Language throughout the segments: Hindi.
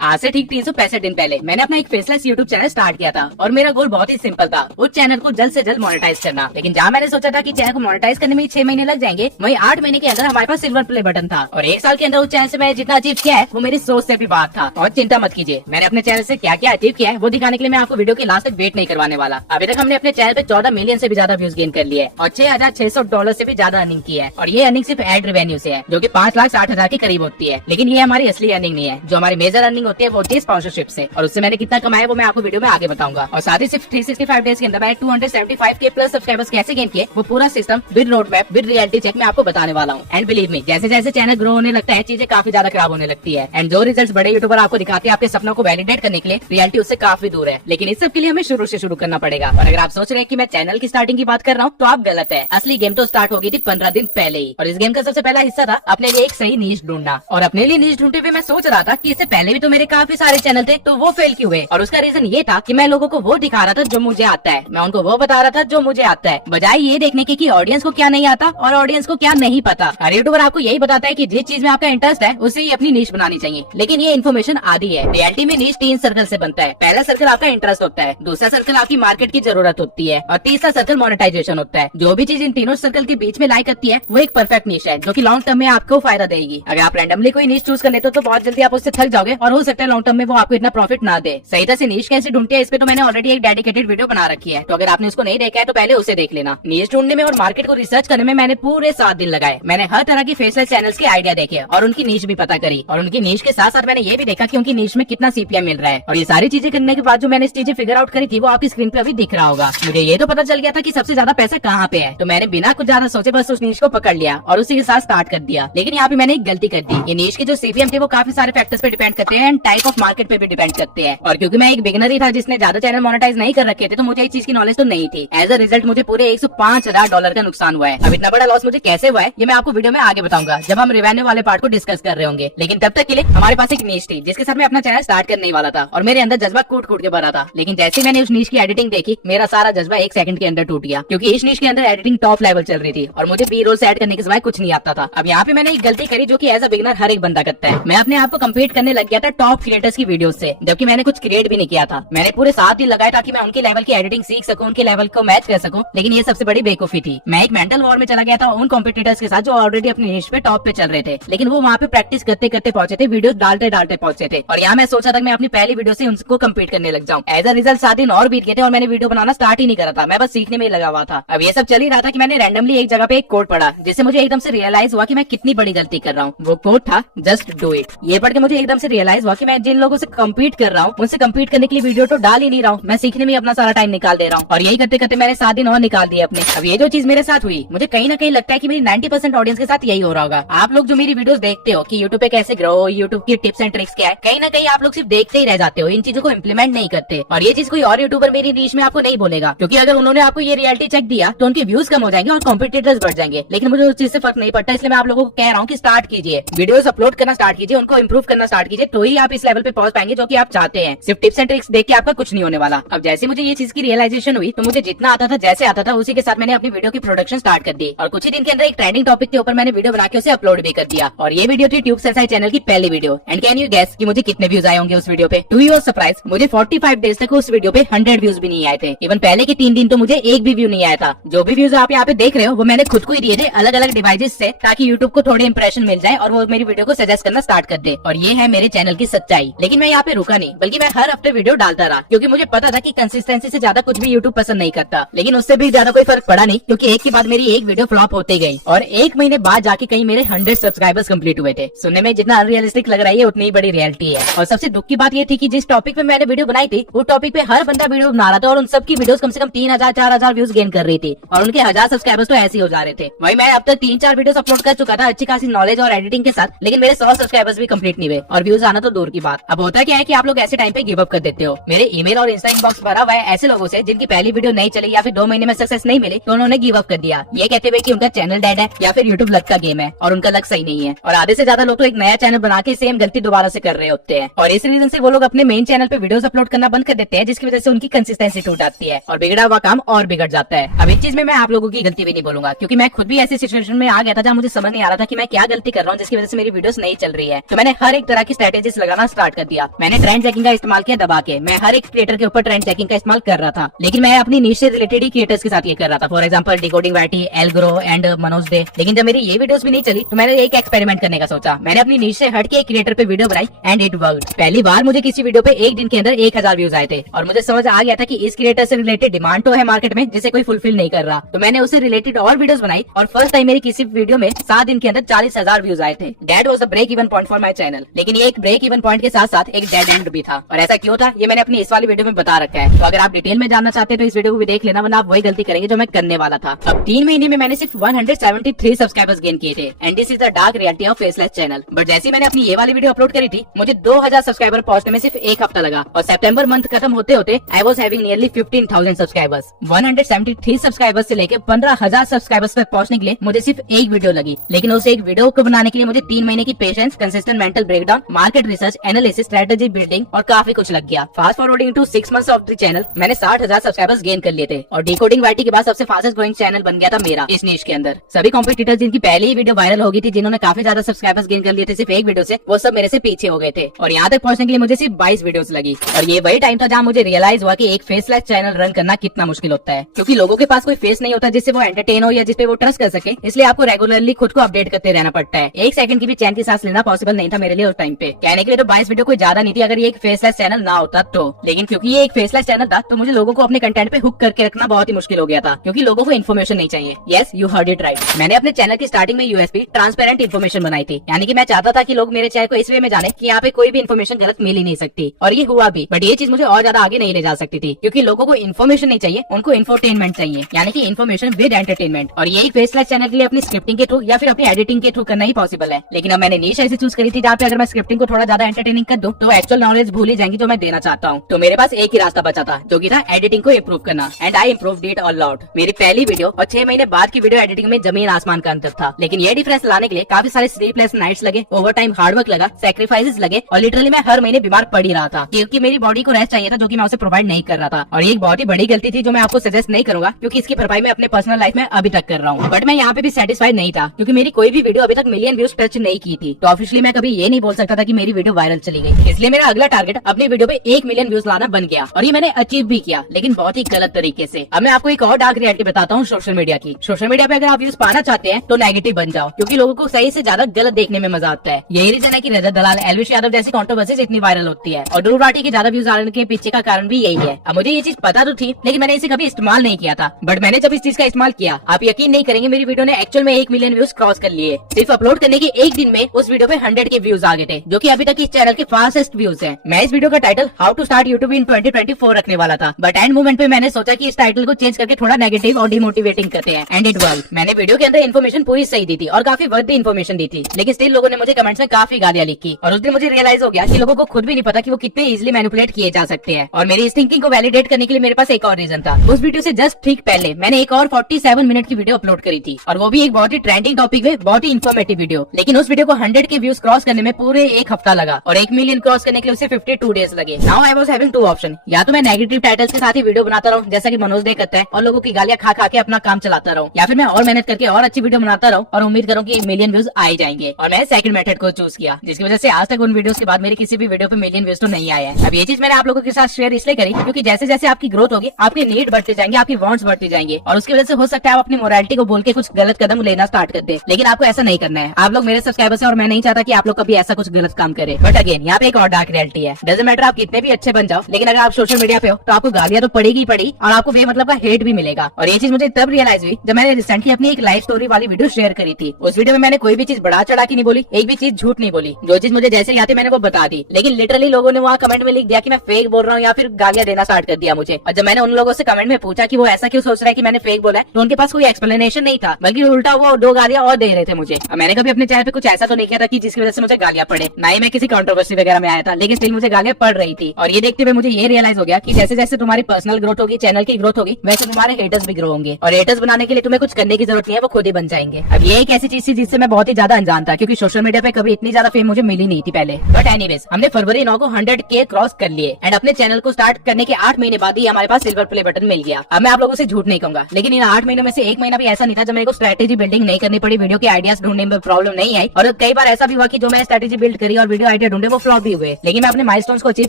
आज से ठीक 365 दिन पहले मैंने अपना एक फेसलेस यूट्यूब चैनल स्टार्ट किया था और मेरा गोल बहुत ही सिंपल था, उस चैनल को जल्द से जल्द मोनेटाइज करना। लेकिन जहाँ मैंने सोचा था कि चैनल को मोनेटाइज करने में 6 महीने लग जाएंगे, वहीं 8 महीने के अंदर हमारे पास सिल्वर प्ले बटन था और 1 साल के अंदर उस चैनल से मैंने जितना अचीव किया है वो मेरी सोच से भी बाहर था। और चिंता मत कीजिए, मैंने अपने चैनल से क्या क्या अचीव किया है वो दिखाने के लिए मैं आपको वीडियो के लास्ट तक वेट नहीं करवाने वाला। अभी तक हमने अपने चैनल पे 14 मिलियन से भी ज्यादा व्यूज गेन कर लिए और $6,600 से भी ज्यादा अर्निंग की है। और ये अर्निंग सिर्फ एड रेवेन्यू से है, जो कि 5,60,000 के करीब होती है। लेकिन ये हमारी असली अर्निंग नहीं है। जो हमारी मेजर अर्निंग होती है वो होती है स्पॉन्सरशिप से, और उससे मैंने कितना कमाया वो मैं आपको वीडियो में आगे बताऊंगा। और साथ ही सिर्फ 365 डेज के अंदर मैंने 275 के प्लस सब्सक्राइबर्स कैसे गेन किए वो पूरा system with road map with reality check मैं आपको बताने वाला हूँ। एंड बिलीव मी, जैसे जैसे चैनल ग्रो होने लगता है चीजें काफी ज्यादा खराब होने लगती है। एंड जो रिजल्ट बड़े यूट्यूबर आपको दिखाते हैं आपके सपनों को वैलिडेट करने के लिए, रियलिटी उससे काफी दूर है। लेकिन इस सब के लिए हमें शुरू से शुरू करना पड़ेगा। और अगर आप सोच रहे हैं कि मैं चैनल की स्टार्टिंग की बात कर रहा हूँ तो आप गलत है। असली गेम तो स्टार्ट हो गई थी 15 दिन पहले ही। और इस गेम का सबसे पहला हिस्सा था अपने लिए एक सही नीश ढूंढना। और अपने लिए नीश ढूंढते हुए मैं सोच रहा था कि इससे पहले भी तो मेरे काफी सारे चैनल थे, तो वो फेल क्यों हुए। और उसका रीजन ये था कि मैं लोगों को वो दिखा रहा था जो मुझे आता है, मैं उनको वो बता रहा था जो मुझे आता है, बजाय ये देखने की कि ऑडियंस को क्या नहीं आता और ऑडियंस को क्या नहीं पता। हर यूट्यूबर आपको यही बताता है कि जिस चीज में आपका इंटरेस्ट है उससे ही अपनी नीश बनानी चाहिए, लेकिन ये इन्फॉर्मेशन आधी है। रियलिटी में नीश 3 सर्कल से बनता है। पहला सर्कल आपका इंटरेस्ट होता है, दूसरा सर्कल आपकी मार्केट की जरूरत होती है और तीसरा सर्कल मोनेटाइजेशन होता है। जो भी चीज इन तीनों सर्कल के बीच में लाई करती है वो एक परफेक्ट नीश है, जो कि लॉन्ग टर्म में आपको फायदा देगी। अगर आप रैंडमली कोई नीश चूज कर लेते हो तो बहुत जल्दी आप उससे थक जाओगे और हो सकता है लॉन्ग टर्म में वो आपको इतना प्रॉफिट ना दे। सही तरह से नीश कैसे ढूंढते हैं इस पे तो मैंने ऑलरेडी एक डेडिकेटेड वीडियो बना रखी है, तो अगर आपने उसको नहीं देखा है तो पहले उसे देख लेना। नीश ढूंढने में और मार्केट को रिसर्च करने में मैंने पूरे 7 दिन लगाए। मैंने हर तरह की फेसलेस चैनल्स के आइडिया देखे और उनकी नीश भी पता करी। और उनकी नीश के साथ साथ मैंने ये भी देखा कि उनकी नीश में कितना सीपीएम मिल रहा है। और ये सारी चीजें करने के बाद जो मैंने चीजें फिगर आउट करी थी वो आपकी स्क्रीन पे अभी दिख रहा होगा। मुझे ये तो पता चल गया था कि सबसे ज्यादा पैसा कहाँ पे है, तो मैंने बिना कुछ ज्यादा सोचे बस उस नीश को पकड़ लिया और उसी के साथ स्टार्ट कर दिया। लेकिन यहाँ पे मैंने एक गलती कर दी। ये नीश के जो सीपीएम थे वो काफी सारे फैक्टर्स पे डिपेंड करते हैं एंड टाइप ऑफ मार्केट पे भी डिपेंड करते हैं। और क्योंकि मैं एक बिगिनर ही था जिसने ज्यादा चैनल मोनेटाइज नहीं कर रखे थे, तो मुझे इस चीज की नॉलेज तो नहीं थी। एज अ रिजल्ट मुझे पूरे $105,000 का नुकसान हुआ है। अब इतना बड़ा लॉस मुझे कैसे हुआ है ये मैं आपको वीडियो में आगे बताऊंगा जब हम रेवेन्यू वाले पार्ट को डिस्कस कर रहे होंगे। लेकिन तब तक के लिए हमारे पास एक नीश थी जिसके साथ मैं अपना चैनल स्टार्ट करने वाला था और मेरे अंदर जज्बा कूट कूट के भरा था। लेकिन जैसे मैंने उस नीश की एडिटिंग देखी मेरा सारा जज्बा 1 सेकंड के अंदर टूट गया, क्योंकि इस नीश के अंदर एडिटिंग टॉप लेवल चल रही थी और मुझे बी रोल ऐड करने के सिवाय कुछ नहीं आता था। अब यहाँ पे मैंने एक गलती करी जो कि एज अ बिगिनर हर एक बंदा करता है। मैं अपने आप को कम्पीट करने लग गया था टॉप क्रिएटर्स की वीडियो से, जबकि मैंने कुछ क्रिएट भी नहीं किया था। मैंने पूरे 7 दिन लगाए ताकि मैं उनके लेवल की एडिटिंग सीख सकूं, उनके लेवल को मैच कर सकूं। लेकिन ये सबसे बड़ी बेवकूफी थी। मैं एक मेंटल वॉर में चला गया था उन कॉम्पिटिटर्स के साथ जो ऑलरेडी अपनी नीश पे टॉप पे चल रहे थे, लेकिन वो वहाँ पे प्रैक्टिस करते करते पहुंचे थे, वीडियो डालते डालते पहुंचे थे। और यहाँ मैं सोचा था मैं अपनी पहली वीडियो से उनको कम्पीट करने लग जाऊँ। एज अ रिजल्ट 7 दिन और बीत गए थे और मैंने वीडियो बनाना स्टार्ट ही नहीं करा था। मैं बस सीखने में ही लगा हुआ था। अब ये सब चल ही रहा था कि मैंने रैंडमली एक जगह पे एक कोड पढ़ा जिससे मुझे एकदम से रियलाइज हुआ कि मैं कितनी बड़ी गलती कर रहा हूँ। वो कोड था जस्ट डू इट। ये पढ़ के मुझे एकदम से रियलाइज हुआ कि मैं जिन लोगों से कम्पीट कर रहा हूँ उनसे कम्पीट करने के लिए वीडियो तो डाल ही नहीं रहा हूँ, मैं सीखने में अपना सारा टाइम निकाल दे रहा हूँ। और यही करते करते मैंने 7 दिन और निकाल दिए अपने। अब ये जो चीज मेरे साथ हुई मुझे कहीं ना कहीं लगता है कि मेरी 90% ऑडियंस के साथ यही हो रहा होगा। आप लोग जो मेरी वीडियोस देखते हो कि यूट्यूब पे कैसे ग्रो, यूट्यूब की टिप्स एंड ट्रिक्स क्या है, कहीं ना कहीं आप लोग सिर्फ देखते ही रह जाते हो, इन चीजों को इम्प्लीमेंट नहीं करते। और ये चीज कोई और यूट्यूबर मेरी नीश में आपको नहीं बोलेगा, क्योंकि अगर उन्होंने आपको ये रियलिटी चेक दिया तो उनके व्यूज कम हो जाएंगे और कॉम्पिटिटर्स बढ़ जाएंगे। लेकिन मुझे उस चीज से फर्क नहीं पड़ता, इसलिए मैं आप लोगों को कह रहा हूँ कि स्टार्ट कीजिए, वीडियोस अपलोड करना स्टार्ट कीजिए, उनको इम्प्रूव करना स्टार्ट कीजिए, तो ही आप इस लेवल पे पहुंच पाएंगे जो कि आप चाहते हैं। सिर्फ टिप्स एंड ट्रिक्स देख के आपका कुछ नहीं होने वाला। अब जैसे मुझे ये चीज की रियलाइजेशन हुई तो मुझे जितना आता था जैसे आता था उसी के साथ मैंने अपनी वीडियो की प्रोडक्शन स्टार्ट कर दी। और कुछ ही दिन के अंदर एक ट्रेंडिंग टॉपिक के ऊपर मैंने वीडियो बना के उसे अपलोड भी कर दिया। और ये वीडियो थी ट्यूब सेंसाई चैनल की पहली video. And can you guess कि मुझे कितने व्यूज आए होंगे उस वीडियो पे? टू योर सरप्राइज मुझे 45 डेज तक उस वीडियो पे 100 व्यूज भी नहीं आए थे। इवन पहले के 3 दिन तो मुझे एक भी व्यू नहीं आया था। जो भी व्यूज आप यहाँ पे देख रहे हो वो मैंने खुद को ही दिए थे अलग अलग डिवाइसेस से, ताकि यूट्यूब को थोड़े इंप्रेशन मिल जाए और वो मेरी वीडियो को सजेस्ट करना स्टार्ट कर दे। और ये है मेरे चैनल की सच्चाई। लेकिन मैं यहाँ पे रुका नहीं, बल्कि मैं हर हफ्ते वीडियो डालता रहा, क्योंकि मुझे पता था कि कंसिस्टेंसी से ज्यादा कुछ भी यूट्यूब पसंद नहीं करता। लेकिन उससे भी ज्यादा कोई फर्क पड़ा नहीं, क्योंकि एक के बाद मेरी एक वीडियो फ्लॉप होते गई और 1 महीने बाद जाके कहीं मेरे 100 सब्सक्राइबर्स कंप्लीट हुए थे। सुनने में जितना अनरियलिस्टिक लग रहा है उतनी ही बड़ी रियलिटी है। और सबसे दुख की बात ये थी कि जिस टॉपिक पे मैंने वीडियो बनाई थी वो टॉपिक पे हर बंदा वीडियो बना रहा था और उन सबकी वीडियोस कम से कम 3,000-4,000 व्यूज गेन कर रही थी और उनके 1000 सब्सक्राइबर्स तो ऐसे ही हो जा रहे थे। वही मैं अब तक 3-4 वीडियोस अपलोड कर चुका था अच्छी खासी नॉलेज और एडिटिंग के साथ, लेकिन मेरे 100 सब्सक्राइबर्स भी कंप्लीट नहीं हुए और व्यूज आना तो दूर की बात। अब होता क्या है कि आप लोग ऐसे टाइम पे गिव अप कर देते हो। मेरे ईमेल और इंस्टा इनबॉक्स भरा हुआ है ऐसे लोगों से जिनकी पहली वीडियो नहीं चली या फिर 2 महीने में सक्सेस नहीं मिली, तो उन्होंने गिव अप कर दिया, ये कहते हुए कि उनका चैनल डेड है या फिर यूट्यूब लक का गेम है और उनका लक सही नहीं है। और आधे से ज्यादा लोग तो एक नया चैनल बना के सेम गलती दोबारा से कर रहे होते हैं और इस रीजन से वो लोग अपने मेन चैनल पे वीडियोस अपलोड करना बंद कर देते हैं, जिसकी वजह से उनकी कंसिस्टेंसी टूट जाती है और बिगड़ा हुआ काम और बिगड़ जाता है। अब इस चीज में मैं आप लोगों की गलती भी नहीं बोलूंगा, क्योंकि मैं खुद भी ऐसी सिचुएशन में आ गया था जहाँ मुझे समझ नहीं आ रहा था कि मैं क्या गलती कर रहा हूँ जिसकी वजह से मेरी वीडियोस नहीं चल रही है। तो मैंने हर एक तरह की स्ट्रेटेजीज लगाना स्टार्ट कर दिया। मैंने ट्रेंड चेकिंग का इस्तेमाल किया दबा के। मैं हर एक क्रिएटर के ऊपर ट्रेंड चेकिंग का इस्तेमाल कर रहा था, लेकिन मैं अपनी नीश से रिलेटेड ही क्रिएटर्स के साथ ये कर रहा था। फॉर एग्जाम्पल डिकोडिंग वैटी, एल्ग्रो एंड मनोज डे। लेकिन जब मेरी ये वीडियोस भी नहीं चली तो मैंने एक एक्सपेरिमेंट करने का सोचा। मैंने अपनी नीश से हट के एक क्रिएटर पे वीडियो बनाई एंड इट वर्कड। पहली बार मुझे किसी वीडियो पे एक दिन के अंदर 1000 व्यूज आए थे और मुझे समझ आ गया था कि इस क्रिएटर से रिलेटेड डिमांड तो है मार्केट में जिसे कोई फुलफिल नहीं कर रहा। तो मैंने उससे रिलेटेड और वीडियोस बनाई और फर्स्ट टाइम मेरी किसी वीडियो में 7 दिन के अंदर 40,000 व्यूज आए थे। That was the break even point for my channel. लेकिन ये एक ब्रेक इवन पॉइंट के साथ साथ एक डेड एंड भी था। और ऐसा क्यों था ये मैंने अपनी इस वाली वीडियो में बता रखा है। तो अगर आप डिटेल में जानना चाहते हैं तो इस वीडियो को भी देख लेना, वरना आप वही गलती करेंगे जो मैं करने वाला था। अब 3 महीने में मैंने सिर्फ 173 सब्सक्राइबर्स गेन किए थे and this is the dark reality of faceless channel. But जैसे मैंने अपनी ये वाली वीडियो अपलोड करी थी मुझे 2000 सब्सक्राइबर पहुंचने में सिर्फ एक हफ्ता लगा और सितंबर मंथ खत्म होते होते I was having nearly 15,000 subscribers. 173 subscribers से लेकर 15,000 सब्सक्राइबर्स तक पहुंचने के लिए मुझे सिर्फ एक वीडियो लगी। लेकिन उस एक वीडियो को बनाने के लिए मुझे 3 महीने की patience, consistent mental breakdown, market research, analysis, strategy building और काफी कुछ लग गया। Fast forwarding to 6 months of the channel मैंने 60,000 सब्सक्राइबर्स गेन कर लिए थे और डिकोडिंग वाइटी के बाद सबसे फास्टेस्ट ग्रोइंग चैनल बन गया था मेरा इस नीश के अंदर। सभी कॉम्पिटिटर्स जिनकी पहले ही वीडियो वायरल हो गई थी, जिन्होंने काफी ज्यादा सब्सक्राइबर्स गेन कर लिए थे सिर्फ एक वीडियो से, वो सब मेरे से पीछे हो गए थे और यहाँ तक पहुंचने के लिए मुझे सिर्फ 22 वीडियोस लगी। और ये वही टाइम था जहाँ मुझे रियलाइज हुआ कि एक फेसलेस चैनल रन करना कितना मुश्किल होता है, क्योंकि लोगों के पास कोई फेस नहीं होता जिससे वो एंटरटेन हो या जिसपे वो ट्रस्ट कर सके। इसलिए आपको रेगुलरली खुद को अपडेट करते रहना पड़ता है। एक सेकंड की भी चैन की सांस लेना पॉसिबल नहीं था मेरे लिए उस टाइम पे। कहने के लिए तो 22 वीडियो कोई ज्यादा नहीं थी अगर ये एक फेसलेस चैनल ना होता तो। लेकिन क्योंकि ये एक फेसलेस चैनल था तो मुझे लोगों को अपने कंटेंट पे हुक करके रखना बहुत ही मुश्किल हो गया था, क्योंकि लोगों को इन्फॉर्मेशन नहीं चाहिए। Yes, you heard it right. मैंने अपने चैनल की स्टार्टिंग में यूएसपी ट्रांसपेरेंट इन्फॉर्मेशन बनाई थी, यानी कि मैं चाहता था कि लोग मेरे चैनल को इस वे में जाने कि यहाँ पे कोई भी इन्फॉर्मेशन गलत मिल ही नहीं सकती। और ये हुआ भी, बट ये चीज मुझे और ज्यादा आगे नहीं ले जा सकती थी, क्योंकि लोगों को इन्फॉर्मेशन नहीं चाहिए, उनको इन्फोटेनमेंट चाहिए, यानी कि इन्फॉर्मेशन विद एंटरटेनमेंट। और ये फेसलेस चैनल के लिए अपनी स्क्रिप्टिंग के थ्रू या फिर अपनी एडिटिंग के थ्रू करना ही पॉसिबल है। लेकिन अब मैंने नीश ऐसी चूज करी थी जहाँ पे अगर मैं स्क्रिप्टिंग को थोड़ा ज्यादा एंटरटेनिंग कर दूं तो एक्चुअल नॉलेज भूल ही जाएंगी जो मैं देना चाहता हूँ। तो मेरे पास एक ही रास्ता बचा था, जो कि था एडिटिंग को इम्प्रूव करना, and I improved it a lot. मेरी पहली वीडियो और 6 महीने बाद की वीडियो एडिटिंग में जमीन आसमान का अंतर था। लेकिन ये डिफरेंस लाने के लिए काफी सारे स्लीपलेस नाइट्स लगे, ओवर टाइम हार्डवर्क लगा, सैक्रिफाइसेस लगे और लिटरली मैं हर महीने बीमार पड़ ही रहा था, क्योंकि मेरी बॉडी को रेस्ट चाहिए था जो कि मैं उसे प्रोवाइड नहीं कर रहा था। और ये एक बहुत ही बड़ी गलती थी जो मैं आपको सजेस्ट नहीं करूंगा, क्योंकि इसकी भरपाई मैं अपने पर्सनल लाइफ में अभी तक कर रहा हूँ। बट मैं यहाँ पे भी सेटिस्फाइड नहीं था, क्योंकि मेरी कोई भी वीडियो अभी तक मिलियन व्यूज टच नहीं की थी। तो ऑफिशियली मैं कभी ये नहीं बोल सकता था कि मेरी वीडियो वायरल चली गई। इसलिए मेरा अगला टारगेट अपनी वीडियो पे 1 मिलियन व्यूज लाना बन गया और ये मैंने अचीव भी किया, लेकिन बहुत ही गलत तरीके से। अब मैं आपको एक और डार्क रियलिटी बताता हूँ सोशल मीडिया की। सोशल मीडिया पे अगर आप व्यूज पाना चाहते हैं तो नेगेटिव बन जाओ, क्योंकि लोगों को सही से ज्यादा गलत देखने में मजा आता है। यही रीजन है कि रजत दलाल, एलविश यादव जैसी कंट्रोवर्सीज इतनी वायरल होती है और ध्रुव राठी के ज्यादा व्यूज आने के पीछे का कारण भी यही है। अब मुझे ये चीज पता तो थी, लेकिन मैंने इसे कभी इस्तेमाल नहीं किया था। बट मैंने जब इस चीज का इस्तेमाल किया, आप यकीन नहीं करेंगे, मेरी वीडियो ने एक्चुअल में 1 मिलियन व्यूज क्रॉस कर लिए। सिर्फ अपलोड करने के एक दिन में उस वीडियो पे 100 के व्यूज आ गए थे, जो कि अभी तक इस चैनल के फास्टेस्ट व्यूज हैं। मैं इस वीडियो का title how to start YouTube in 2024 रखने वाला था, बट एंड मोमेंट पे मैंने सोचा कि इस टाइटल को चेंज करके थोड़ा नेगेटिव और डिमोटिवेटिंग करते हैं, एंड इट वर्क। मैंने वीडियो के अंदर इन्फॉर्मेशन पूरी सही दी थी और काफी वर्दी इन्फॉर्मेशन दी थी, लेकिन स्टिल लोगों ने मुझे कमेंट्स में काफी गालियां लिखी। और उस दिन मुझे रियलाइज हो गया कि लोगों को खुद भी नहीं पता कि वो कितने इजीली मैनिपुलेट किए जा सकते हैं। और मेरी इस थिंकिंग को वैलिडेट करने के लिए मेरे पास एक और रीजन था। उस वीडियो से जस्ट ठीक पहले मैंने एक और 47 मिनट की वीडियो अपलोड करी थी, और वो भी एक बहुत ही ट्रेंडिंग टॉपिक में, बहुत ही इन्फॉर्मेटिव वीडियो। लेकिन उस वीडियो को 100 के व्यूज क्रॉस करने में पूरे एक हफ्ता लगा और 1 मिलियन क्रॉस करने के लिए उसे 52 डेज लगे। Now I was having 2 option, या तो मैं नेगेटिव टाइटल्स के साथ ही वीडियो बनाता रहूं जैसा कि मनोज डे करता है और लोगों की गालियां खा खा के अपना काम चलाता रहूं, या फिर मैं और मेहनत करके और अच्छी वीडियो बनाता रहूं और उम्मीद करूं कि 1 मिलियन व्यूज आ ही जाएंगे। और मैं सेकंड मेथड को चूज किया, जिसकी वजह से आज तक उन वीडियोस के बाद मेरे किसी भी वीडियो पे मिलियन व्यूज तो नहीं आया है। अब ये चीज मैंने आप लोगों के साथ शेयर इसलिए करी क्योंकि जैसे जैसे आपकी ग्रोथ होगी आपके नीड बढ़ते जाएंगे, आपकी वांट्स बढ़ती जाएंगे, और उसकी वजह से हो सकता है आप अपनी मोरालिटी को बोल के कुछ गलत कदम लेना स्टार्ट कर दे। लेकिन आपको ऐसा नहीं करना है। आप लोग मेरे सब्सक्राइबर्स हैं और मैं नहीं चाहता कि आप लोग कभी ऐसा कुछ गलत काम करें। बट अगेन यहाँ पे एक और डार्क रियलिटी है। डजंट मैटर आप कितने भी अच्छे बन जाओ, लेकिन अगर आप सोशल मीडिया पे हो तो आपको गालियां तो पड़ेगी ही पड़ी और आपको बेमतलब का हेट भी मिलेगा। और ये चीज मुझे तब रियलाइज हुई जब मैंने रिसेंटली अपनी एक लाइफ स्टोरी वाली वीडियो शेयर करी थी। उस वीडियो में मैंने कोई भी चीज बढ़ा चढ़ा के नहीं बोली, एक भी चीज झूठ नहीं बोली, जो चीज मुझे जैसे आती मैंने वो बता दी। लेकिन लिटरली लोगों ने वहाँ कमेंट में लिख दिया कि मैं फेक बोल रहा हूँ या फिर गालियां देना स्टार्ट कर दिया मुझे। और जब मैंने उन लोगों से कमेंट में पूछा कि वो ऐसा क्यों सोच रहा है कि मैंने फेक बोला है, तो उनके पास कोई एक्सप्लेनेशन नहीं था, बल्कि उल्टा वो 2 गालियां और दे रहे थे मुझे। अब मैंने कभी अपने चैनल पे कुछ ऐसा तो नहीं किया था कि जिसकी वजह से मुझे गालियां पड़े, ना ही मैं किसी कंट्रोवर्सी वगैरह में आया था, लेकिन स्टिल मुझे गालियां पड़ रही थी। और ये देखते हुए मुझे ये रियलाइज हो गया कि जैसे जैसे तुम्हारी पर्सनल ग्रोथ होगी, चैनल की ग्रोथ होगी, वैसे तुम्हारे हेटर्स भी ग्रो होंगे। और हेटर्स बनाने के लिए तुम्हें कुछ करने की जरूरत नहीं है, वो खुद ही बन जाएंगे। अब ये एक ऐसी चीज थी जिससे मैं बहुत ही ज्यादा अनजान था, क्योंकि सोशल मीडिया पे कभी इतनी ज्यादा फेम मुझे मिली नहीं थी पहले। बट एनीवेज हमने फरवरी 9 को 100K क्रॉस कर लिए एंड अपने चैनल को स्टार्ट करने के 8 महीने बाद ही हमारे पास सिल्वर प्ले बटन मिल गया। अब मैं आप लोगों से झूठ नहीं कहूंगा, लेकिन इन 8 महीनों में से 1 महीना भी ऐसा नहीं था जब मेरे को स्ट्रेटेजी बिल्डिंग नहीं करनी पड़ी, वीडियो के आइडियाज ढूंढने में प्रॉब्लम नहीं आई। और कई बार ऐसा भी हुआ कि जो मैं स्ट्रेटेजी बिल्ड करी और वीडियो आइडिया ढूंढे वो फ्लॉप भी हुए, लेकिन मैं अपने माइलस्टोन्स को अचीव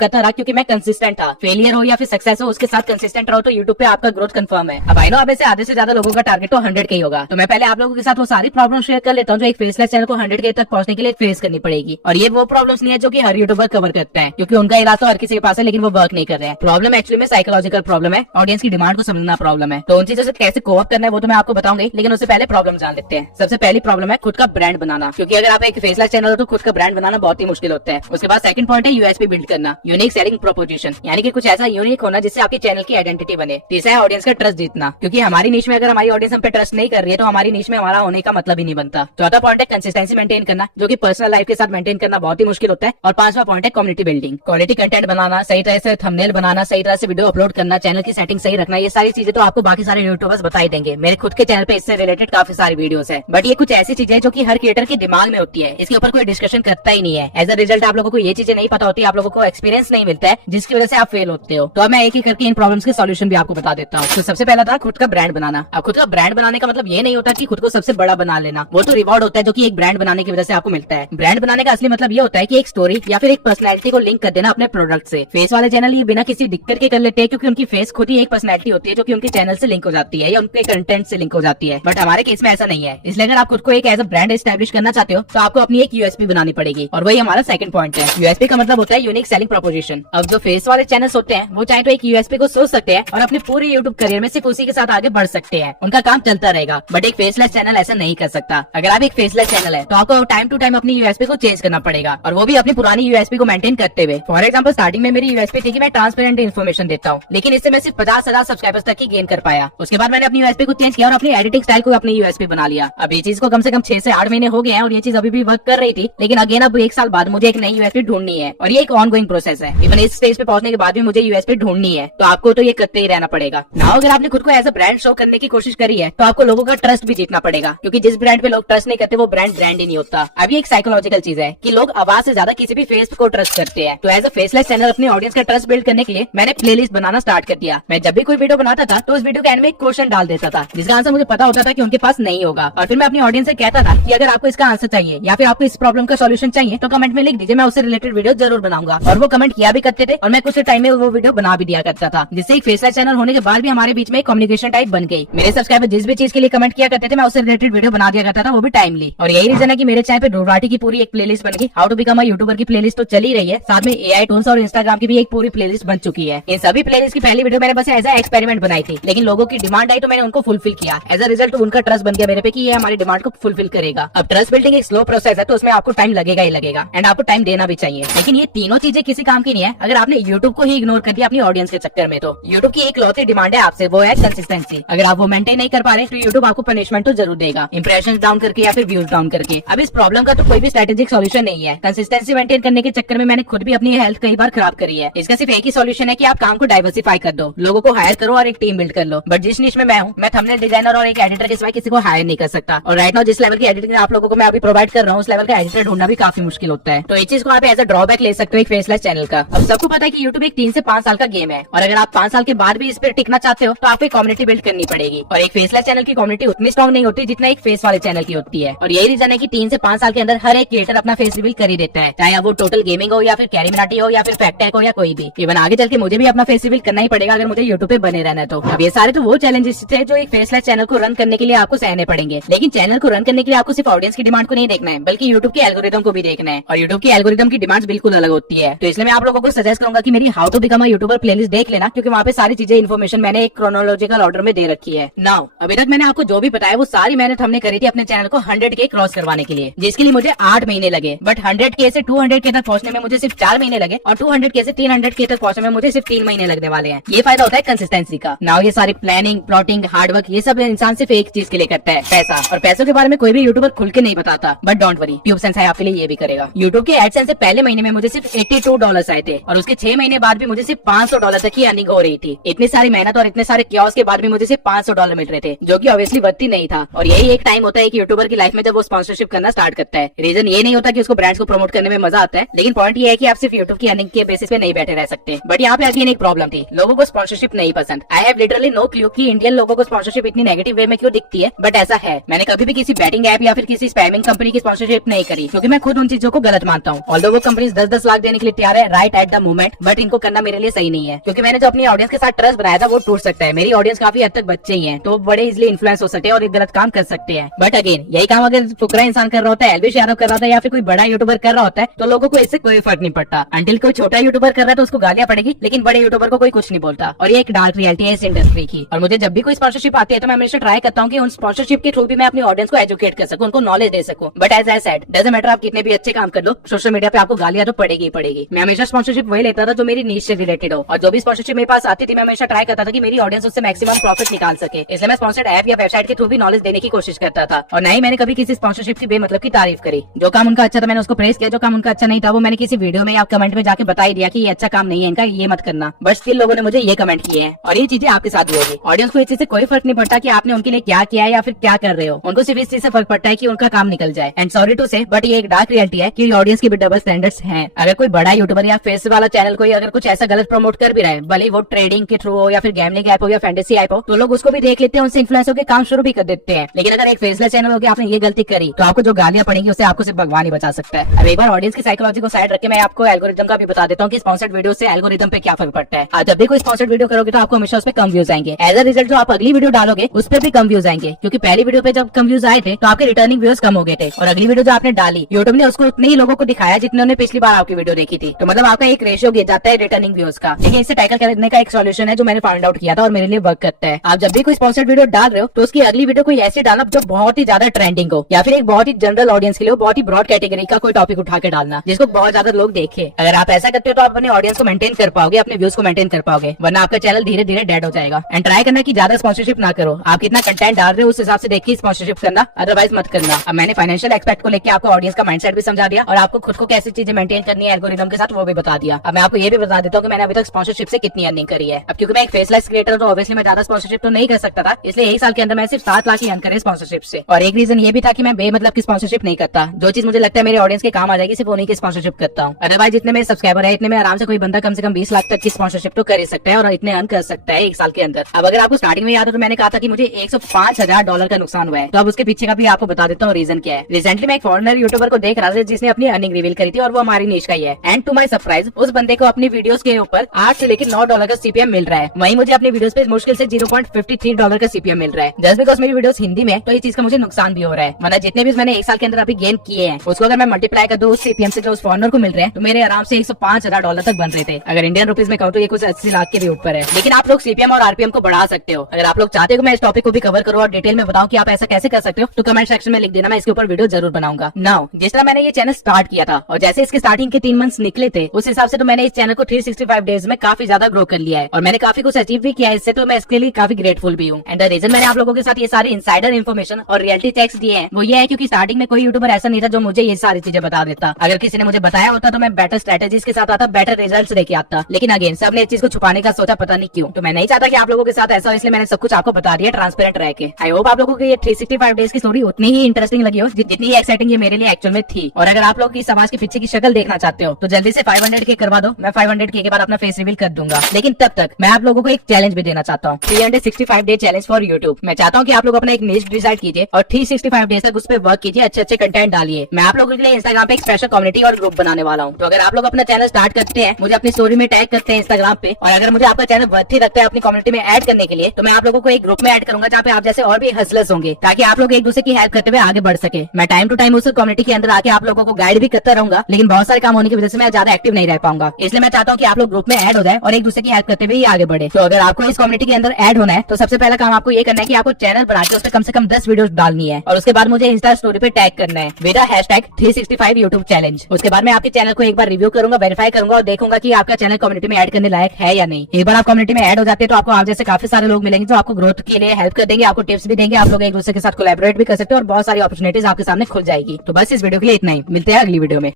करता रहा क्योंकि मैं कंसिस्टेंट था। फेलियर हो या फिर सक्सेस हो, उसके साथ कंसिस्टेंट रहो तो यूट्यूब पे आपका ग्रोथ कंफर्म है। अब आई नो अब ऐसे आधे से ज्यादा लोगों का टारगेट तो 100 के ही होगा, तो मैं पहले आप लोगों के साथ वो सारी प्रॉब्लम शेयर कर लेता हूँ जो एक फेसलेस चैनल को 100 के तक पहुंचने के लिए फेस करनी पड़ेगी। और ये वो प्रॉब्लम्स नहीं है जो कि हर यूट्यूबर कवर करते हैं, क्योंकि उनका इलाज तो हर किसी के पास है लेकिन वो वर्क नहीं कर रहे हैं। प्रॉब्लम एक्चुअली में साइकोलॉजिकल प्रॉब्लम है, ऑडियंस की डिमांड को समझना प्रॉब्लम है। तो उन चीजों से कैसे कोप करना है वो तो मैं आपको बताऊंगी, लेकिन उससे पहले प्रॉब्लम जान लेते हैं। सबसे पहली प्रॉब्लम है खुद का ब्रांड बनाना, क्योंकि अगर आप एक फेसलेस चैनल हो तो खुद का ब्रांड बनाना बहुत ही मुश्किल होता है। उसके बाद सेकंड पॉइंट है यूएसपी बिल्ड करना, यूनिक सेलिंग प्रोपोजिशन, यानी कि कुछ ऐसा यूनिक होना जिससे आपके चैनल की आइडेंटिटी बने। तीसरा है ऑडियंस का ट्रस्ट जीतना, क्योंकि हमारी नीश में अगर हमारी ऑडियंस हम पे ट्रस्ट नहीं कर रही है तो हमारी नीश में हमारा होने का मतलब ही नहीं बनता। चौथा पॉइंट है कंसिस्टेंसी मेंटेन करना, जो कि पर्सनल लाइफ के साथ मेंटेन करना बहुत ही मुश्किल होता है। और पांचवा पॉइंट है कम्युनिटी बिल्डिंग, क्वालिटी कंटेंट बनाना, सही तरह से थंबनेल बनाना, सही तरह से वीडियो अपलोड करना, चैनल की सेटिंग सही रखना। ये सारी चीजें तो आपको बाकी सारे यूट्यूबर्स बता ही देंगे। मेरे खुद के चैनल पे इससे रिलेटेड काफी सारी वीडियोस है, बट ये कुछ ऐसी चीजें जो कि हर क्रिएटर के दिमाग में होती है, इसके ऊपर कोई डिस्कशन करता ही नहीं है। एज अ रिजल्ट आप लोगों को ये चीजें नहीं पता होती, आप लोगों को एक्सपीरियंस नहीं मिलता है, जिसकी वजह से आप फेल होते हो। तो अब मैं एक एक करके इन प्रॉब्लम्स के सॉल्यूशन भी आपको बता देता हूँ। तो सबसे पहला था खुद का ब्रांड बनाना। अब खुद का ब्रांड बनाने का मतलब ये नहीं होता कि खुद को सबसे बड़ा बना लेना, वो तो रिवॉर्ड होता है जो कि एक ब्रांड बनाने की वजह से आपको मिलता है। ब्रांड बनाने का असली मतलब ये होता है कि एक स्टोरी या फिर एक पर्सनैलिटी को लिंक कर देना अपने प्रोडक्ट से। फेस वाले चैनल ये बिना किसी दिक्कत के कर लेते हैं, क्योंकि उनकी फेस खुद ही एक पर्सनैलिटी होती है जो कि उनके चैनल से लिंक हो जाती है या उनके कंटेंट से लिंक हो जाती है। बट हमारे केस में ऐसा नहीं है, इसलिए अगर आप खुद को एक एज अ ब्रांड एस्टैब्लिश करना चाहते हो तो आपको अपनी एक यूएसपी बनानी पड़ेगी, और वही हमारा सेकंड पॉइंट है। यूएसपी का मतलब होता है यूनिक सेलिंग प्रोपोजिशन। अब जो फेस वाले चैनल्स होते हैं वो चाहे तो एक यूएसपी को सोच सकते हैं और अपने पूरे यूट्यूब करियर में सिर्फ उसी के साथ आगे बढ़ सकते हैं, उनका काम चलता रहेगा। बट एक फेसलेस चैनल ऐसा नहीं कर सकता। अगर आप एक फेसलेस चैनल है तो आपको टाइम टू टाइम अपनी यूएसपी को चेंज करना पड़ेगा, और वो भी अपनी पुरानी यूएसपी को मेंटेन करते हुए। फॉर एग्जाम्पल स्टार्टिंग में मेरी यूएसपी थी कि मैं ट्रांसपेरेंट इन्फॉर्मेशन देता हूँ, लेकिन इससे मैं सिर्फ 50,000 सब्सक्राइबर्स तक ही गेन कर पाया। उसके बाद मैंने अपनी यूएसपी को चेंज किया और अपनी एडिटिंग स्टाइल को अपनी यूएसपी बना लिया। अब ये चीज को कम से कम 6 से 8 महीने हो गए हैं और ये चीज अभी भी वर्क कर रही थी, लेकिन अगेन अब 1 साल बाद मुझे एक नई यूएसपी ढूंढनी है, और ये एक ऑनगोइंग प्रोसेस है। इवन इस स्टेज पे पहुंचने के बाद भी मुझे यूएसपी ढूंढनी है, तो आपको तो ये करते ही रहना पड़ेगा ना। अगर आपने खुद को एज अ ब्रांड शो करने की कोशिश करी है तो आपको लोगों का ट्रस्ट भी जीतना पड़ेगा, क्योंकि जिस ब्रांड पे लोग ट्रस्ट नहीं करते वो ब्रांड ब्रांड ही नहीं होता। अब ये एक साइकोलॉजिकल चीज है कि लोग आवाज से ज्यादा किसी भी फेस को ट्रस्ट करते हैं। तो एज अ फेसलेस चैनल अपने ऑडियंस का ट्रस्ट बिल्ड करने के लिए मैंने प्लेलिस्ट बनाना स्टार्ट कर दिया। मैं जब भी कोई वीडियो बनाता था तो उस वीडियो के एंड में एक क्वेश्चन डाल देता था जिसका आंसर मुझे पता होता था कि उनके पास नहीं होगा, और फिर मैं अपनी ऑडियंस से कहता था कि अगर आपको इसका आंसर चाहिए या फिर आपको इस प्रॉब्लम का सॉल्यूशन चाहिए तो कमेंट में लिख दीजिए, मैं उससे रिलेटेड वीडियो जरूर बनाऊंगा। और वो कमेंट किया भी करते थे और मैं कुछ टाइम में वो वीडियो बना भी दिया करता था, जिससे एक फेसलेस चैनल होने के बाद भी हमारे बीच में एक कम्युनिकेशन टाइप बन गई। मेरे सब्सक्राइबर जिस भी चीज के लिए कमेंट किया करते थे मैं उससे रिलेटेड वीडियो बना दिया करता था, वो भी टाइमली। और यही रीजन है कि मेरे चैनल पे ढूंढवाटी की पूरी एक प्लेलिस्ट बन गई। How to become a YouTuber की प्लेलिस्ट तो चली रही है, साथ में एआई टूल्स और इंस्टाग्राम की भी एक पूरी प्लेलिस्ट बन चुकी है। इन सभी प्लेलिस्ट की पहली वीडियो मैंने बस एज ए एक्सपेरिमेंट बनाई थी, लेकिन लोगों की डिमांड आई तो मैंने उनको फुलफिल किया। एज अ रिजल्ट उनका ट्रस्ट बन गया मेरे पे कि ये हमारी डिमांड को फुलफिल करेगा। अब ट्रस्ट बिल्डिंग एक स्लो प्रोसेस है, तो उसमें आपको टाइम लगेगा ही लगेगा, एंड आपको टाइम देना भी चाहिए। लेकिन ये तीनों चीजें किसी काम की नहीं है अगर आपने यूट्यूब को ही इग्नोर कर दिया अपनी ऑडियंस के चक्कर में। तो यूट्यूब की एक लौती डिमांड है आपसे, वो है कंसिस्टेंसी। अगर आप वो मेंटेन नहीं कर पा रहे तो यूट्यूब आपको पनिशमेंट तो जरूर देगा, इंप्रेशन डाउन करके या फिर व्यूज डाउन करके। अब इस प्रॉब्लम का तो कोई भी स्ट्रेटेजिक सॉल्यूशन नहीं है। कंसिस्टेंसी मेंटेन करने के चक्कर में मैंने खुद भी अपनी हेल्थ कई बार खराब करी है। इसका सिर्फ एक ही सॉल्यूशन है कि आप काम को डाइवर्सिफाई कर दो, लोगों को हायर करो और एक टीम बिल्ड कर लो। बट जिस निश में मैं हूँ, मैं थंबनेल डिजाइनर और एक एडिटर के सिवाय किसी को हायर नहीं कर सकता, और राइट नाउ जिस लेवल की एडिटिंग आप लोगों को मैं अभी प्रोवाइड कर रहा हूँ उस लेवल का एडिटर ढूंढना भी काफी मुश्किल होता है। तो इस चीज को आप एज अ ड्रॉबैक ले सकते हो एक फेसलेस चैनल का। अब सबको पता है कि यूट्यूब एक 3 से 5 साल का गेम है, और अगर आप 5 साल के बाद भी इस पर टिकना चाहते हो तो आपको एक कम्युनिटी बिल्ड करनी पड़ेगी, और एक फेसलेस चैनल की कम्युनिटी उतनी स्ट्रॉन्ग नहीं होती जितना एक फेस वाले चैनल की होती है। और यही रीजन है कि 3 से 5 साल के अंदर हर एक क्रिएटर अपना फेस रिवील कर ही देता है, चाहे वो टोटल गेमिंग हो या फिर कैरी मिनाटी हो या फिर फैक्टैक हो या कोई भी। इवन आगे चल के मुझे भी अपना फेस रिवील करना ही पड़ेगा अगर मुझे यूट्यूब पे बने रहना है। तो अब ये सारे तो वो चैलेंजेस थे जो एक फेसलेस चैनल को रन करने के लिए आपको सहने पड़ेंगे, लेकिन चैनल को रन करने के लिए आपको सिर्फ ऑडियंस की डिमांड को नहीं देखना है बल्कि यूट्यूब के एल्गोरिदम को भी देखना है, और यूट्यूब की एल्गोरिदम की डिमांड्स बिल्कुल अलग होती है। तो इसलिए मैं आप लोगों को सजेस्ट करूंगा कि मेरी how to become a YouTuber playlist देख लेना, क्योंकि वहाँ पे सारी चीजें इन्फॉर्मेशन मैंने एक क्रोनोलॉजिकल ऑर्डर में दे रखी है। नाउ अभी तक मैंने आपको जो भी बताया वो सारी मेहनत हमने करी थी अपने चैनल को 100K क्रॉस करवाने के लिए, जिसके लिए मुझे 8 महीने लगे। बट 100K से 200K तक पहुंचने में मुझे सिर्फ 4 महीने लगे, और 200K से 300K तक पहुंचने में मुझे सिर्फ 3 महीने लगने वाले हैं। ये फायदा होता है कंसिस्टेंसी का। नाउ ये सारी प्लानिंग, प्लॉटिंग, हार्डवर्क, ये सब इंसान सिर्फ एक चीज के लिए करता है, पैसा। और पैसों के बारे में कोई भी यूट्यूबर खुल के नहीं बताता, बट डोंट वरी, ट्यूबसेंस है आपके लिए ये भी करेगा। यूट्यूब के एडसेंस से पहले महीने में मुझे सिर्फ $82 आए थे, और उसके 6 महीने बाद भी मुझे सिर्फ $500 तक ही अर्निंग हो रही थी। इतनी सारी मेहनत और इतने सारे क्योस के बाद भी मुझे सिर्फ $500 मिल रहे थे, जो कि ऑब्वियसली वर्ती नहीं था। और यही एक टाइम होता है कि यूट्यूबर की लाइफ में जब वो स्पॉन्सरशिप करना स्टार्ट करता है। रीजन ये नहीं होता कि उसको ब्रांड्स को प्रमोट करने में मजा आता है, लेकिन पॉइंट ये है कि आप सिर्फ यूट्यूब की अर्निंग के बेसिस पे नहीं बैठे रह सकते। बट यहाँ पे अगेन एक प्रॉब्लम थी, लोगों को स्पॉन्सरशिप नहीं पसंद। I have literally no clue कि इंडियन लोगों को स्पॉन्सरशिप इतनी नेगेटिव वे में क्यों दिखती है, बट ऐसा है। मैंने कभी भी किसी बैटिंग ऐप या फिर किसी स्पैमिंग कंपनी की स्पॉन्सरशिप नहीं करी, क्योंकि मैं खुद उन चीजों को गलत मानता हूँ। ऑल्दो वो कंपनी 10-10 लाख देने के लिए तैयार है right at the moment, but इनको करना मेरे लिए सही नहीं है, क्योंकि मैंने जो अपनी ऑडियंस के साथ ट्रस्ट बनाया था वो टूट सकता है। मेरी ऑडियंस काफी हद तक बच्चे ही हैं, तो बड़े इजिली इन्फ्लुएंस हो सकते हैं और एक गलत काम कर सकते हैं। बट अगेन यही काम अगर टुकड़ा इंसान कर रहा होता है, एल्विश यादव कर रहा था या फिर कोई बड़ा यूट्यूबर कर रहा होता है, तो लोगों को इससे कोई फर्क नहीं पड़ता। अंटिल कोई छोटा यूट्यूबर कर रहा है तो उसको गालियां पड़ेगी, लेकिन बड़े यूट्यूबर को कोई कुछ नहीं बोलता। और ये एक डार्क रियलिटी है इस इंडस्ट्री की। और मुझे जब भी कोई स्पॉन्सरशिप आती है तो मैं हमेशा ट्राई करता हूँ कि उन स्पॉन्सरशिप के थ्रू भी मैं अपनी ऑडियंस को एजुकेट कर सकूं, उनको नॉलेज दे सकूं। But as I said, doesn't matter आप कितने भी अच्छे काम कर लो, सोशल मीडिया पे आपको गालियां तो पड़ेगी ही पड़ेगी। मैं हमेशा स्पॉन्सरशिप वही लेता था जो मेरी नीश से रिलेटेड हो, और जो भी स्पॉन्सरशिप मेरे पास आती थी मैं हमेशा ट्राई करता था कि मेरी ऑडियंस उससे मैक्सिमम प्रॉफिट निकाल सके। इसलिए मैं स्पॉन्सर्ड ऐप या वेबसाइट के थ्रू भी नॉलेज देने की कोशिश करता था, और न ही मैंने कभी किसी स्पॉन्सरशिप की बेमतलब की तारीफ करी। जो काम उनका अच्छा था मैंने उसको प्रेस किया, जो काम उनका अच्छा नहीं था वो मैंने किसी वीडियो में या कमेंट में जाके बता ही दिया कि ये अच्छा काम नहीं है इनका, ये मत करना। बट स्टिल लोगों ने मुझे ये कमेंट किए हैं, और ये चीजें आपके साथ भी होगी। ऑडियंस को इस चीज से कोई फर्क नहीं पड़ता कि आपने उनके लिए क्या किया है या फिर क्या कर रहे हो, उनको सिर्फ इस चीज से फर्क पड़ता है कि उनका काम निकल जाए। एंड सॉरी टू से, बट ये एक डार्क रियलिटी है कि ऑडियंस की भी डबल स्टैंडर्ड्स हैं। अगर कोई बड़ा यूट्यूबर या फेस वाला चैनल कोई अगर कुछ ऐसा गलत प्रमोट कर भी रहा है, भले वो ट्रेडिंग के थ्रू हो या फिर गैमलिंग ऐप हो या फैंटेसी ऐप हो, तो लोग उसको भी देख लेते हैं, उनसे इन्फ्लुएंस होकर काम शुरू भी कर देते हैं। लेकिन अगर एक फेसलेस चैनल हो गया, आपने ये गलती करी, तो आपको जो गालियां पड़ेंगी उससे आपको सिर्फ भगवान ही बचा सकता है। अब एक बार ऑडियंस की साइकोलॉजी को साइड रख के मैं आपको एल्गोरिथम का भी बता देता हूँ कि स्पॉन्सर्ड वीडियो से एल्गोरिथम पे क्या फर्क पड़ता है। जब भी कोई स्पॉन्सर्ड वीडियो करोगे तो आपको हमेशा उस पर कम व्यूज आएंगे। एज अ रिजल्ट जो आप अगली वीडियो डालोगे उस पर भी कम व्यूज आएंगे, क्योंकि पहली वीडियो पे जब कम व्यूज आए थे तो आपके रिटर्निंग व्यूज कम हो गए थे, और अगली वीडियो जो आपने डाली यूट्यूब ने उसको उतने ही लोगों को दिखाया जितने ने पिछली बार आपकी वीडियो देखी थी। तो मतलब आपका एक रेशियो गिर जाता है रिटर्निंग व्यूज का। लेकिन इससे टैकल करने का एक सॉल्यूशन है जो मैंने फाइंड आउट किया था और मेरे लिए वर्क करता है। आप जब भी कोई स्पॉन्सर्ड वीडियो डाल रहे हो तो उसकी अगली वीडियो कोई ऐसी डालना जो बहुत ही ज्यादा ट्रेंडिंग हो, या फिर एक बहुत ही जनरल ऑडियंस के लिए बहुत ही ब्रॉड कैटेगरी का कोई टॉपिक उठा के डालना जिसको बहुत ज्यादा लोग देखे। अगर आप ऐसा करते हो तो आप अपने ऑडियंस को मेंटेन कर पाओगे, अपने व्यूज को मेंटेन कर पाओगे, वरना आपका चैनल धीरे धीरे डेड हो जाएगा। एंड ट्राई करना कि ज्यादा स्पॉन्सरशिप ना करो, आप कितना कंटेंट डाल रहे हो उस हिसाब से देखिए स्पॉन्सरशिप करना, अदरवाइज मत करना। अब मैंने फाइनेंशियल एक्सपेक्ट को लेकर आपको ऑडियंस का माइंडसेट भी समझा दिया और आपको खुद को कैसी चीजें मेंटेन करनी है एल्गोरिथम के साथ वो भी बता दिया। अब मैं आपको ये भी बता देता हूँ कि मैंने अभी तक स्पॉन्सरशिप से कितनी अर्निंग करी है। अब क्योंकि मैं एक फेसलेस क्रिएटर हूं तो ऑब्वियसली मैं ज्यादा स्पॉन्सरशिप तो नहीं कर सकता था, इसलिए एक साल के अंदर मैं सिर्फ 7 लाख ही अर्न करे स्पॉन्सरशिप से। और एक रीजन ये भी था कि मैं बेमतलब की स्पॉन्सरशिप नहीं करता, जो चीज मुझे लगता है मेरे ऑडियंस के काम आ जाएगी सिर्फ उन्हीं की स्पॉन्सरशिप करता हूँ। अदरवाइज जितने मेरे सब्सक्राइबर है इतने में आराम से कोई बंदा कम से कम 20 लाख तक की स्पॉन्सरशिप तो कर ही सकता है और इतने अर्न कर सकता है एक साल के अंदर। अब अगर आपको स्टार्टिंग में याद हो तो मैंने कहा था कि मुझे $105,000 का नुकसान हुआ है, तो अब उसके पीछे का भी आपको बता देता हूँ रीजन क्या है। रिसेंटली मैं एक फॉरेनर यूट्यूबर को देख रहा था जिसने अपनी अर्निंग रिवील करी थी और वो हमारी निश का ही है। एंड टू माई सरप्राइज उस बंदे को अपनी वीडियोस के ऊपर 8 से लेकर $9 का सीपीएम मिल रहा है। वहीं मुझे अपनी वीडियोस पे मुश्किल से $0.53 का सीपीएम मिल रहा है, जस्ट बिकॉज मेरी वीडियोस हिंदी में, तो इस चीज का मुझे नुकसान भी हो रहा है। मतलब जितने भी मैंने एक साल के अंदर अभी गेन किए हैं उसको अगर मैं मल्टीप्लाई कर दूं उस सीपीएम से जो उस फॉरेनर को मिल रहे हैं तो मेरे आराम से $105,000 तक बन रहे थे। अगर इंडियन रुपीज में कहूँ तो ये कुछ 80 लाख के भी ऊपर है। लेकिन आप लोग सीपीएम और आरपीएम को बढ़ा सकते हो। अगर आप लोग चाहते हो मैं इस टॉपिक को भी कवर करूँ और डिटेल में बताऊं कि आप ऐसा कैसे कर सकते हो तो कमेंट सेक्शन में लिख देना, मैं इसके ऊपर वीडियो जरूर बनाऊंगा। नाउ जिस तरह मैंने ये चैनल स्टार्ट किया था और जैसे इसके स्टार्टिंग के 3 मंथ्स निकले थे उस हिसाब से तो मैंने इस चैनल को 365 डेज में काफी ज्यादा ग्रो कर लिया है और मैंने काफी कुछ अचीव भी किया है इससे, तो मैं इसके लिए काफी ग्रेटफुल भी हूँ। एंड द रीजन मैंने आप लोगों के साथ ये सारी इनसाइडर इन्फॉर्मेशन और रियलिटी चेक्स दिए हैं वो ये है क्योंकि स्टार्टिंग में कोई यूट्यूबर ऐसा नहीं था जो मुझे ये सारी चीजें बता देता। अगर किसी ने मुझे बताया होता तो मैं बेटर स्ट्रेटेजीज के साथ आता, बेटर रिजल्ट्स लेके आता। लेकिन अगेन सबने इस चीज को छुपाने का सोचा, पता नहीं क्यों। तो मैं नहीं चाहता कि आप लोगों के साथ ऐसा हो, इसलिए मैंने सब कुछ आपको बता दिया ट्रांसपेरेंट रह के। आई होप आप लोगों को ये 365 डेज की स्टोरी उतनी ही इंटरेस्टिंग लगी हो जितनी ही एक्साइटिंग ये मेरे लिए एक्चुअल में थी। और अगर आप लोग इस समाज के पीछे की शक्ल देखना चाहते हो तो जल्दी से 500K करवा दो, मैं 500K के बाद अपना फेस रिवील कर दूंगा। लेकिन तब तक मैं आप लोगों को एक चैलेंज भी देना चाहता हूँ, 365 डे चैलेंज फॉर यूट्यूब। मैं चाहता हूँ कि आप लोग अपना एक निश डिसाइड कीजिए और 365 डेज तक उस पर वर्क कीजिए, अच्छे अच्छे कंटेंट डालिए। मैं आप लोगों के लिए इंस्टाग्राम पे एक स्पेशल कम्युनिटी और ग्रुप बनाने वाला हूँ। तो अगर आप लोग अपना चैनल स्टार्ट करते हैं, मुझे अपनी स्टोरी में टैग करते हैं इंस्टाग्राम पे, और अगर मुझे आपका चैनल वर्थी लगता है अपनी कम्युनिटी में ऐड करने के लिए, तो मैं आप लोगों को एक ग्रुप में ऐड करूंगा जहाँ पे आप जैसे और भी हसलर्स होंगे, ताकि आप लोग एक दूसरे की हेल्प करते हुए आगे बढ़ सके। मैं टाइम टू टाइम उस कम्युनिटी के अंदर आके आप लोगों को गाइड भी करता रहूंगा, लेकिन बहुत सारे काम होने की वजह से मैं ज्यादा एक्टिव नहीं रह पाऊंगा। इसलिए मैं चाहता हूँ कि आप लोग ग्रुप में ऐड हो जाए और एक दूसरे की हेल्प करते हुए आगे बढ़े। तो अगर आपको इस कम्युनिटी के अंदर ऐड होना है तो सबसे पहला काम आपको ये करना है कि आपको चैनल बना के उस पर कम से कम 10 वीडियो डालनी है और उसके बाद मुझे इंस्टा स्टोरी पे टैग करना है विद #365 यूट्यूब चैलेंज। उसके बाद मैं आपके चैनल को एक बार रिव्यू करूंगा, वेरीफाई करूंगा और देखूंगा कि आपका चैनल कम्युनिटी में ऐड करने लायक है या नहीं। एक बार आप कम्युनिटी में ऐड हो जाते हैं तो आपको आप जैसे काफी सारे लोग मिलेंगे जो आपको ग्रोथ के लिए हेल्प कर देंगे, आपको टिप्स भी देंगे, आप लोग एक दूसरे के साथ कोलैबोरेट भी कर सकते हो और बहुत सारी अपॉर्चुनिटीज आपके सामने खुल जाएगी। तो बस इस वीडियो के लिए इतना ही, मिलते हैं अगली वीडियो में।